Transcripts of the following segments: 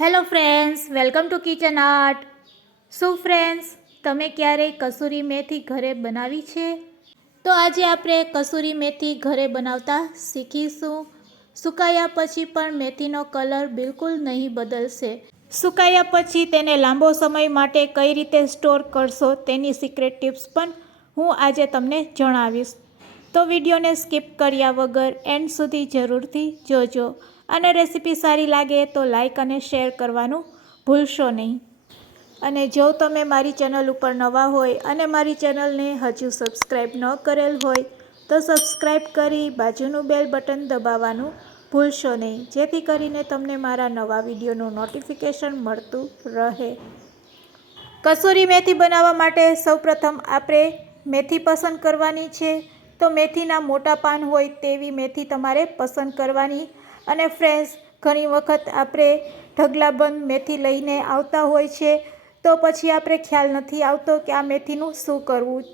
Hello friends welcome to kitchen art શું friends તમે ક્યારેય કસૂરી મેથી ઘરે બનાવી છે? તો આજે આપણે કસૂરી મેથી ઘરે બનાવતા શીખીશું. સુકાયા પછી પણ મેથીનો કલર બિલકુલ નહીં બદલશે. સુકાયા પછી તેને લાંબો સમય માટે કઈ રીતે સ્ટોર કરશો તેની સિક્રેટ ટિપ્સ પણ હું આજે તમને જણાવીશ. તો વિડીયોને સ્કીપ કર્યા વગર એન્ડ સુધી જરૂરથી જોજો. અને રેસીપી સારી લાગે તો લાઇક અને શેર કરવાનું ભૂલશો નહીં. અને જો તમે મારી ચેનલ ઉપર નવા હોય અને મારી ચેનલને હજુ સબસ્ક્રાઈબ ન કરેલ હોય, તો સબસ્ક્રાઈબ કરી બાજુનું બેલ બટન દબાવવાનું ભૂલશો નહીં. જેથી કરીને તમને મારા નવા વિડીયોનું નોટિફિકેશન મળતું રહે. કસૂરી મેથી બનાવવા માટે સૌપ્રથમ આપણે મેથી પસંદ કરવાની છે. તો મેથીના મોટા પાન હોય તેવી મેથી તમારે પસંદ કરવાની અને ફ્રેન્ડ્સ ઘણી વખત આપણે ઢગલાબંધ મેથી લઈને આવતા હોય છે, તો પછી આપણે ખ્યાલ નથી આવતો કે આ મેથીનું શું કરવું.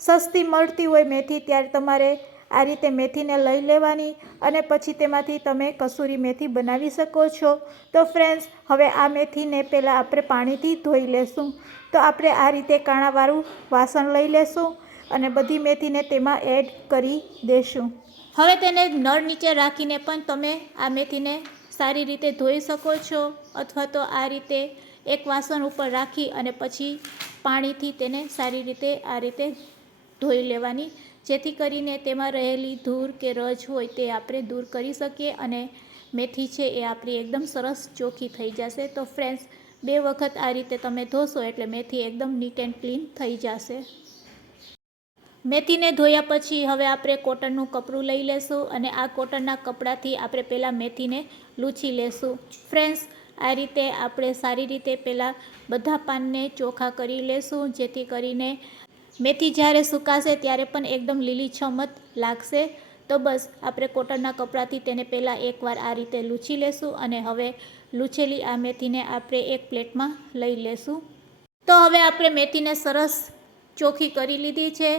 સસ્તી મળતી હોય મેથી ત્યારે તમારે આ રીતે મેથીને લઈ લેવાની અને પછી તેમાંથી તમે કસૂરી મેથી બનાવી શકો છો. તો ફ્રેન્ડ્સ હવે આ મેથીને પહેલાં આપણે પાણીથી ધોઈ લેશું. તો આપણે આ રીતે કાણાવાળું વાસણ લઈ લેશું અને બધી મેથીને તેમાં એડ કરી દેશું. હવે તેને નળ નીચે રાખીને પણ તમે આ મેથીને સારી રીતે ધોઈ શકો છો અથવા તો આ રીતે એક વાસણ ઉપર રાખી અને પછી પાણીથી તેને સારી રીતે આ રીતે ધોઈ લેવાની. જેથી કરીને તેમાં રહેલી ધૂળ કે રજ હોય તે આપણે દૂર કરી શકીએ અને મેથી છે એ આપણી એકદમ સરસ ચોખ્ખી થઈ જશે. તો ફ્રેન્ડ્સ બે વખત આ રીતે તમે ધોશો એટલે મેથી એકદમ નીટ એન્ડ ક્લીન થઈ જશે. મેથીને ધોયા પછી હવે આપણે કોટનનું કપડું લઈ લેશું અને આ કોટનના કપડાથી આપણે પહેલાં મેથીને લૂછી લેશું. ફ્રેન્ડ્સ, આ રીતે આપણે સારી રીતે પહેલાં બધા પાનને ચોખ્ખા કરી લેશું, જેથી કરીને મેથી જ્યારે સુકાશે ત્યારે પણ એકદમ લીલી છમત લાગશે. તો બસ, આપણે કોટનના કપડાથી તેને પહેલાં એકવાર આ રીતે લૂછી લેશું અને હવે લૂછેલી આ મેથીને આપણે એક પ્લેટમાં લઈ લેશું. તો હવે આપણે મેથીને સરસ ચોખ્ખી કરી લીધી છે.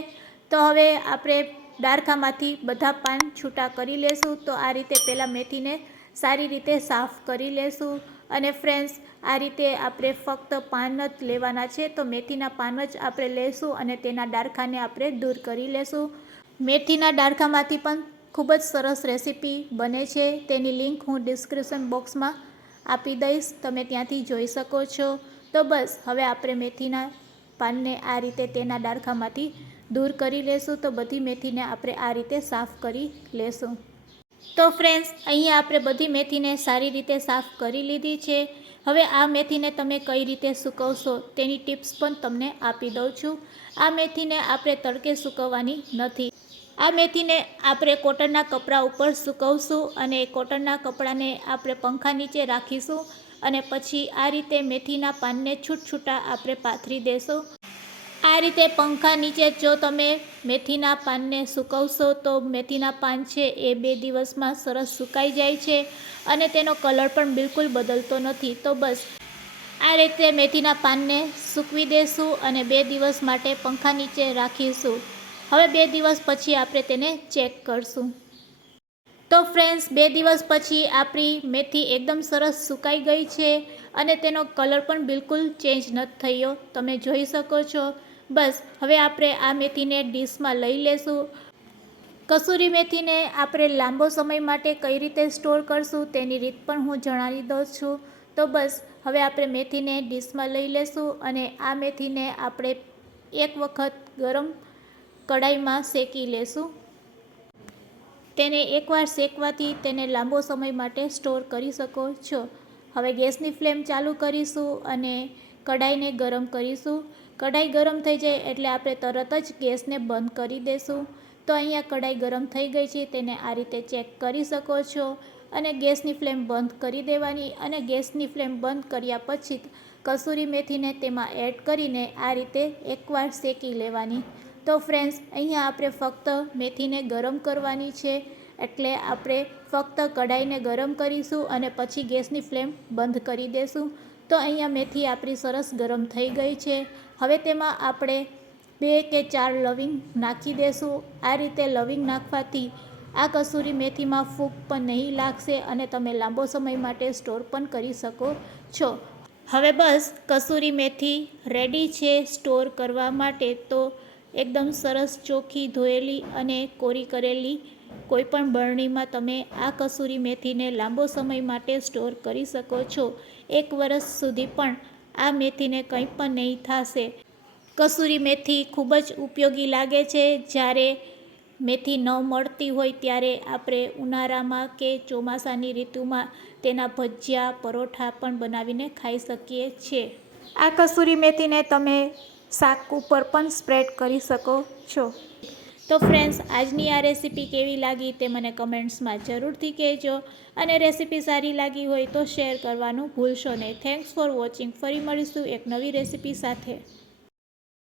તો હવે આપણે ડારખામાંથી બધા પાન છૂટા કરી લેશું. તો આ રીતે પહેલાં મેથીને સારી રીતે સાફ કરી લેશું. અને ફ્રેન્ડ્સ, આ રીતે આપણે ફક્ત પાન જ લેવાના છે. તો મેથીના પાન જ આપણે લેશું અને તેના ડારખાને આપણે દૂર કરી લેશું. મેથીના ડારખામાંથી પણ ખૂબ જ સરસ રેસીપી બને છે. તેની લિંક હું ડિસ્ક્રિપ્શન બોક્સમાં આપી દઈશ. તમે ત્યાંથી જોઈ શકો છો. તો બસ, હવે આપણે મેથીના પાનને આ રીતે તેના ડારખામાંથી દૂર કરી લેશું તો બધી મેથીને આપણે આ રીતે સાફ કરી લેશું. તો ફ્રેન્ડ્સ અહીંયા આપણે બધી મેથીને સારી રીતે સાફ કરી લીધી છે. હવે આ મેથીને તમે કઈ રીતે સૂકવશો તેની ટિપ્સ પણ તમને આપી દઉં છું. આ મેથીને આપણે તડકે સૂકવવાની નથી. આ મેથીને આપણે કોટનના કપડાં ઉપર સૂકવશું અને કોટનના કપડાને આપણે પંખા નીચે રાખીશું અને પછી આ રીતે મેથીના પાનને છૂટછૂટા આપણે પાથરી દેશું. આ રીતે પંખા નીચે જો તમે મેથીના પાનને સૂકવશો તો મેથીના પાન છે એ બે દિવસમાં સરસ સુકાઈ જાય છે અને તેનો કલર પણ બિલકુલ બદલતો નથી. તો બસ, આ રીતે મેથીના પાનને સૂકવી દેશું અને બે દિવસ માટે પંખા નીચે રાખીશું. હવે બે દિવસ પછી આપણે તેને ચેક કરશું. તો ફ્રેન્ડ્સ, બે દિવસ પછી આપણી મેથી એકદમ સરસ સુકાઈ ગઈ છે અને તેનો કલર પણ બિલકુલ ચેન્જ નથી થયો. તમે જોઈ શકો છો બસ, હવે આપણે આ મેથીને ડીશમાં લઈ લેશું. કસૂરી મેથીને આપણે લાંબો સમય માટે કઈ રીતે સ્ટોર કરશું તેની રીત પણ હું જણાવી દઉં છું. તો બસ, હવે આપણે મેથીને ડીશમાં લઈ લેશું અને આ મેથીને આપણે એક વખત ગરમ કડાઈમાં શેકી લેશું. તેને એકવાર શેકવાથી તેને લાંબો સમય માટે સ્ટોર કરી શકો છો. હવે ગેસની ફ્લેમ ચાલુ કરીશું અને કડાઈને ગરમ કરીશું. કઢાઈ ગરમ થઈ જાય એટલે આપણે તરત જ ગેસને બંધ કરી દઈશું તો અહીંયા કઢાઈ ગરમ થઈ ગઈ છે, તેને આ રીતે ચેક કરી શકો છો. અને ગેસની ફ્લેમ બંધ કરી દેવાની અને ગેસની ફ્લેમ બંધ કર્યા પછી કસૂરી મેથીને તેમાં એડ કરીને આ રીતે એકવાર શેકી લેવાની. તો ફ્રેન્ડ્સ, અહીંયા આપણે ફક્ત મેથીને ગરમ કરવાની છે. એટલે આપણે ફક્ત કઢાઈને ગરમ કરીશું અને પછી ગેસની ફ્લેમ બંધ કરી દઈશું તો અહીંયા મેથી આપણી સરસ ગરમ થઈ ગઈ છે. હવે તેમાં આપણે બે કે ચાર લવિંગ નાખી દેશું. આ રીતે લવિંગ નાખવાથી આ કસૂરી મેથીમાં ફૂગ પણ નહીં લાગશે અને તમે લાંબો સમય માટે સ્ટોર પણ કરી શકો છો. હવે બસ કસૂરી મેથી રેડી છે સ્ટોર કરવા માટે તો એકદમ સરસ ચોખ્ખી ધોયેલી અને કોરી કરેલી કોઈપણ બરણીમાં તમે આ કસૂરી મેથીને લાંબો સમય માટે સ્ટોર કરી શકો છો. એક વર્ષ સુધી પણ આ મેથીને કંઈ પણ નહીં થશે. કસૂરી મેથી ખૂબ જ ઉપયોગી લાગે છે. જ્યારે મેથી ન મળતી હોય ત્યારે આપણે ઉનાળામાં કે ચોમાસાની ઋતુમાં તેના ભજીયા, પરોઠા પણ બનાવીને ખાઈ શકીએ છીએ. આ કસૂરી મેથીને તમે શાક ઉપર પણ સ્પ્રેડ કરી શકો છો. તો ફ્રેન્ડ્સ આજની આ રેસીપી કેવી લાગી તે મને કમેન્ટ્સમાં જરૂરથી કહેજો અને રેસીપી સારી લાગી હોય તો શેર કરવાનું ભૂલશો નહીં. થેન્ક્સ ફોર વોચિંગ ફરી મળીશું એક નવી રેસીપી સાથે.